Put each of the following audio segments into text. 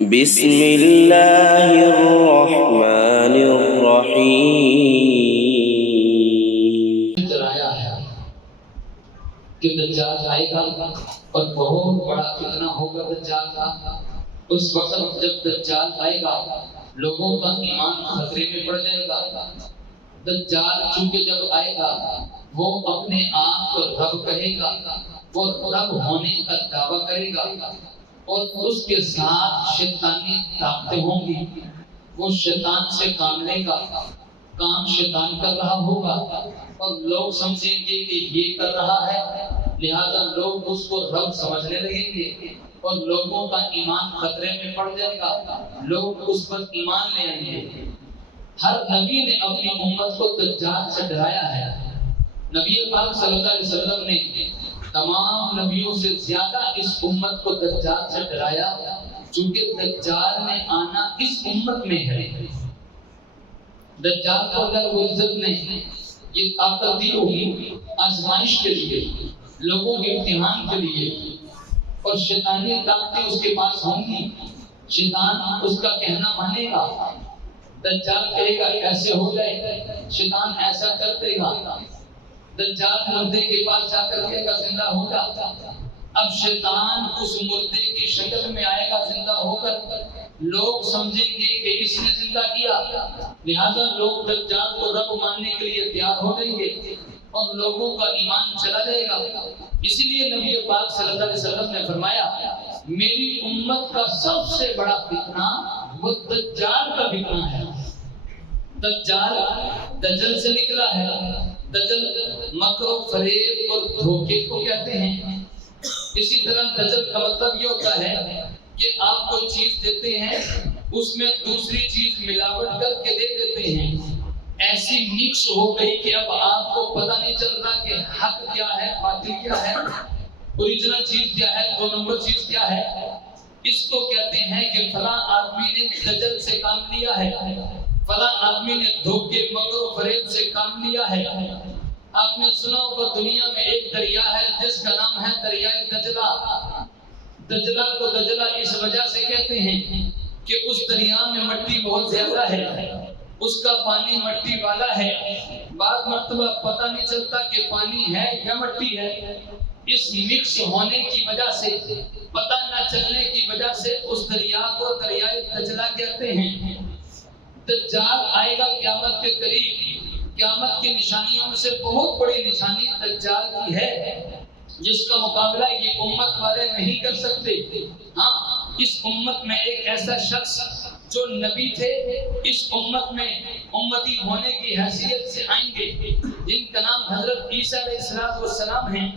بسم اللہ الرحمن الرحیم۔ چلایا ہے کہ دجال آئے گا اور بہت بڑا فتنہ ہوگا دجال کا۔ اس وقت جب دجال آئے گا لوگوں کا ایمان خطرے میں پڑ جائے گا۔ دجال چونکہ جب آئے گا وہ اپنے آپ کو رب کہے گا، وہ رب ہونے کا دعویٰ کرے گا، اور اس کے ساتھ شیطانی طاقتیں ہوں گی۔ وہ شیطان سے کام لے گا، کام شیطان کر رہا ہوگا اور لوگ سمجھیں گے کہ یہ کر رہا ہے، لہذا لوگ اس کو رب سمجھنے لگیں گے اور لوگوں کا ایمان خطرے میں پڑ جائے گا، لوگ اس پر ایمان لے آئیں گے۔ ہر نبی نے اپنی امت کو دجال سے ڈرایا ہے۔ نبی پاک صلی اللہ علیہ وسلم نے تمام نبیوں سے زیادہ اس امت کو دجال سے ڈرایا، چونکہ دجال میں آنا اس امت میں ہے۔ دجال کو اللہ رب العزت نے یہ طاقت دی ہوگی آزمائش کے لیے، لوگوں کے امتحان کے لیے، اور شیطانی طاقتیں اس کے پاس ہوں گی۔ شیطان اس کا کہنا مانے گا، دجال کہے گا ایسے ہو جائے، شیطان ایسا کر دے گا۔ دجال مردے کے پاس جا کر کہے گا زندہ ہو جا۔ اب شیطان اس مردے کی شکل میں آئے گا زندہ ہو کر، لوگ سمجھیں گے کہ اس نے زندہ کیا، لہذا لوگ دجال کو رب ماننے کے لیے تیار ہو جائیں گے اور لوگوں کا ایمان چلا جائے گا۔ اسی لیے نبی پاک صلی اللہ علیہ وسلم نے فرمایا میری امت کا سب سے بڑا فتنہ وہ دجال کا فتنہ ہے۔ دجال دجل سے نکلا ہے۔ دجل مکر و فریب اور دھوکے کو کہتے ہیں۔ اسی طرح دجل کا مطلب یہ ہوتا ہے کہ آپ کوئی چیز دیتے ہیں اس میں دوسری چیز ملاوٹ کر کے دے دیتے ہیں، ایسی مکس ہو گئی کہ اب آپ کو پتہ نہیں چل رہا کہ حق کیا ہے، باطل کیا ہے، اوریجنل چیز کیا ہے، دو نمبر چیز کیا ہے۔ اس کو کہتے ہیں کہ فلاں آدمی نے دجل سے کام لیا ہے، فلاں آدمی نے دھوکے مکر و فریب سے کام لیا ہے۔ آپ نے سنا ہوگا دنیا میں ایک دریا ہے جس کا نام ہے دریائے دجلہ۔ دجلہ کو دجلہ اس وجہ سے کہتے ہیں کہ اس دریا میں مٹی بہت زیادہ ہے، اس کا پانی مٹی والا ہے، بعض مرتبہ پتہ نہیں چلتا کہ پانی ہے یا مٹی ہے۔ اس مکس ہونے کی وجہ سے، پتہ نہ چلنے کی وجہ سے اس دریا کو دریائے دجلہ کہتے ہیں۔ دجال آئے گا قیامت کے قریب۔ قیامت کی نشانیوں میں سے بہت بڑی نشانی دجال کی ہے، جس کا مقابلہ یہ امت والے نہیں کر سکتے۔ ہاں، اس امت میں ایک ایسا شخص جو نبی تھے اس امت میں امتی ہونے کی حیثیت سے آئیں گے، جن کا نام حضرت عیسیٰ علیہ السلام ہیں۔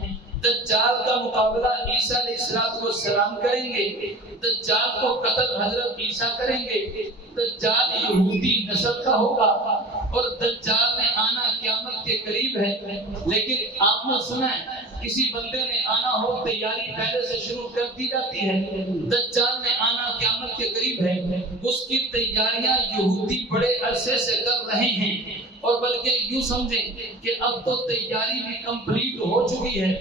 دجال کا مقابلہ عیسیٰ علیہ السلام کریں گے۔ دجال کو قتل حضرت عیسیٰ کریں گے۔ دجال یہودی نسل کا ہوگا اور دجال میں آنا قیامت کے قریب ہے۔ لیکن آپ نے سنا ہے کسی بندے نے آنا ہو تیاری پہلے سے شروع کر دی جاتی ہے۔ دجال میں آنا قیامت کے قریب ہے، اس کی تیاریاں یہودی بڑے عرصے سے کر رہے ہیں، اور بلکہ یوں سمجھیں کہ اب تو تیاری بھی کمپلیٹ ہو چکی ہے۔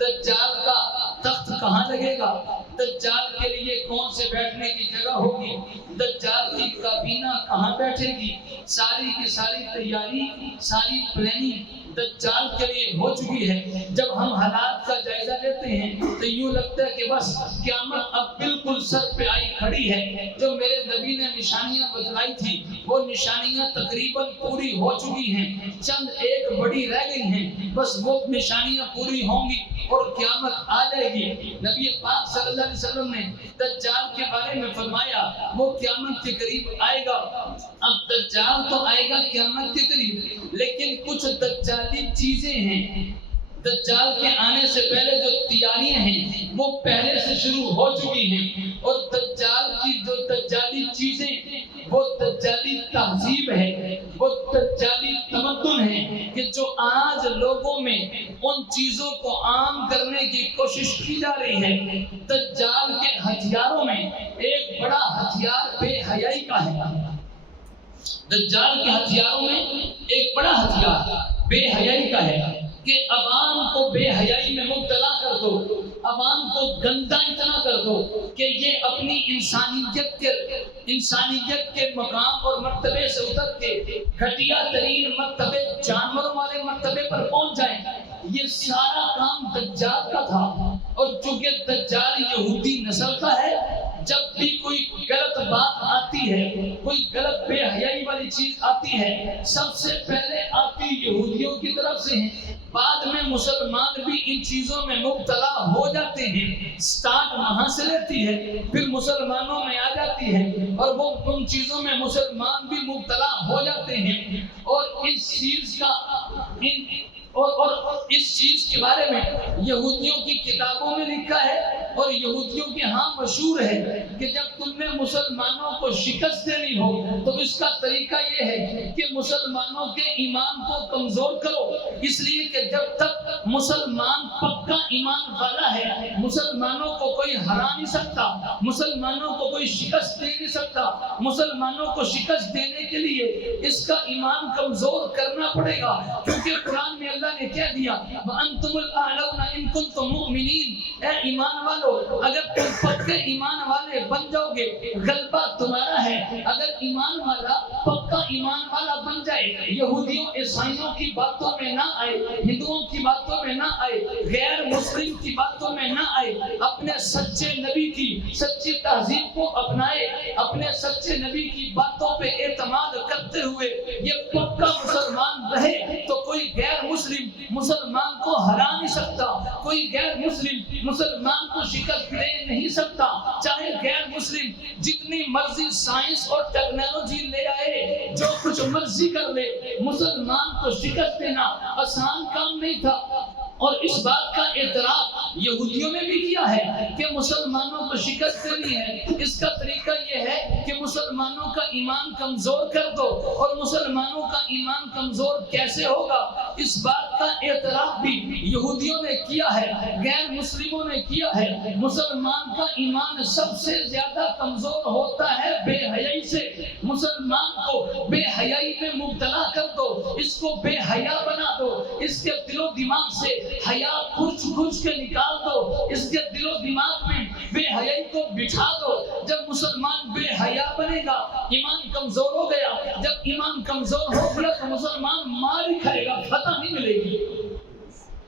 دجال کا تخت کہاں لگے گا، دجال کے لیے کون سے بیٹھنے کی جگہ ہوگی، دجال کی کابینہ کہاں بیٹھے گی، ساری کی ساری تیاری، ساری پلاننگ دجال کے لیے ہو چکی ہے۔ جب ہم حالات کا جائزہ لیتے ہیں تو یوں لگتا ہے کہ بس قیامت اب بالکل سر پہ آئی کھڑی ہے۔ جو میرے نبی نے نشانیاں بتلائی تھی وہ نشانیاں تقریباً پوری ہو چکی ہیں، چند ایک بڑی رہ گئی ہیں، بس وہ نشانیاں پوری ہوں گی اور قیامت آ جائے گی۔ نبی پاک صلی اللہ علیہ وسلم نے دجال کے بارے میں فرمایا وہ قیامت کے قریب آئے گا۔ اب دجال تو آئے گا قیامت کے قریب، لیکن کچھ دجالی چیزیں ہیں۔ دجال کے آنے سے پہلے جو تیاریاں ہیں وہ پہلے سے شروع ہو چکی ہیں، اور دجال کی جو دجالی چیزیں، وہ دجالی تہذیب ہے، وہ دجالی تمدن ہے کہ جو آج لوگوں میں ان چیزوں کو عام کرنے کی کوشش کی جا رہی ہے۔ دجال کے ہتھیاروں میں ایک بڑا ہتھیار بے حیائی کا ہے۔ دجال کے ہتھیاروں میں ایک بڑا ہتھیار بے حیائی کا ہے۔ کہ عوام کو بے حیائی میں مبتلا کر دو، عوام کو گندا اتنا کر دو کہ یہ اپنی انسانیت کے مقام اور مرتبے سے اتر کے گھٹیا ترین مرتبے، جانوروں والے مرتبے پر پہنچ جائیں۔ یہ سارا کام دجال کا تھا، اور چونکہ دجال یہودی نسل کا ہے، جب بھی کوئی غلط بات آتی ہے، کوئی غلط بے حیائی والی چیز آتی ہے، سب سے پہلے آتی یہودیوں کی طرف سے ہے، بعد میں مسلمان بھی ان چیزوں میں مبتلا ہو جاتے ہیں، سٹارٹ وہاں سے لیتی ہے، پھر مسلمانوں میں آ جاتی ہے، اور وہ ان چیزوں میں مسلمان بھی مبتلا ہو جاتے ہیں۔ اور اس چیز کا اور اس چیز کے بارے میں یہودیوں کی کتابوں میں لکھا ہے، اور یہودیوں کے ہاں مشہور ہے کہ جب تم نے مسلمانوں کو شکست دینی ہو تو اس کا طریقہ یہ ہے کہ مسلمانوں کے ایمان کو کمزور کرو، اس لیے کہ جب تک مسلمان پکا ایمان والا ہے، مسلمانوں کو کوئی ہرا نہیں سکتا، مسلمانوں کو کوئی شکست دے نہیں سکتا۔ مسلمانوں کو شکست دینے کے لیے اس کا ایمان کمزور کرنا پڑے گا، کیونکہ قرآن میں اللہ نے کہہ دیا وَأَنْتُمُ الْأَعْلَوْنَ إِن كُنتُم مُؤْمِنِينَ، اے ایمان والو اگر تم پکے ایمان والے بن جاؤ گے غلبہ تمہارا ہے۔ اگر ایمان والا پکا ایمان والا بن جائے، یہودیوں عیسائیوں کی باتوں میں نہ آئے، ہندوؤں کی باتوں میں نہ آئے، غیر مسلم کی باتوں میں نہ آئے، اپنے سچے نبی کی سچی تہذیب کو اپنائے، اپنے سچے نبی کی باتوں پہ اعتماد کرتے ہوئے یہ پکا مسلمان رہے، تو کوئی غیر مسلم مسلمان کو ہرا نہیں سکتا، کوئی غیر مسلم مسلمان کو شکست دے نہیں سکتا، چاہے غیر مسلم جتنی مرضی سائنس اور ٹیکنالوجی لے آئے، جو کچھ مرضی کر لے، مسلمان کو شکست دینا آسان کام نہیں تھا۔ اور اس بات کا اعتراف یہودیوں نے بھی کیا ہے کہ مسلمانوں کو شکست دینی ہے، اس کا طریقہ یہ ہے کہ مسلمانوں کا ایمان کمزور کر دو۔ اور مسلمانوں کا ایمان کمزور کیسے ہوگا، اس بات کا اعتراف بھی یہودیوں نے کیا ہے، غیر مسلموں نے کیا ہے۔ مسلمان کا ایمان سب سے زیادہ کمزور ہوتا ہے بے حیائی سے۔ مسلمان کو بے حیائی میں مبتلا کر دو، اس کو بے حیا بنا دو، اس کے دل و دماغ سے حیا کھرچ کے نکال دو، اس کے دل و دماغ میں بے حیائی کو بٹھا دو۔ جب مسلمان بے حیا بنے گا، ایمان کمزور ہو گیا، جب ایمان کمزور ہو گیا تو مسلمان مار ہی کھائے گا، فتح نہیں ملے گی۔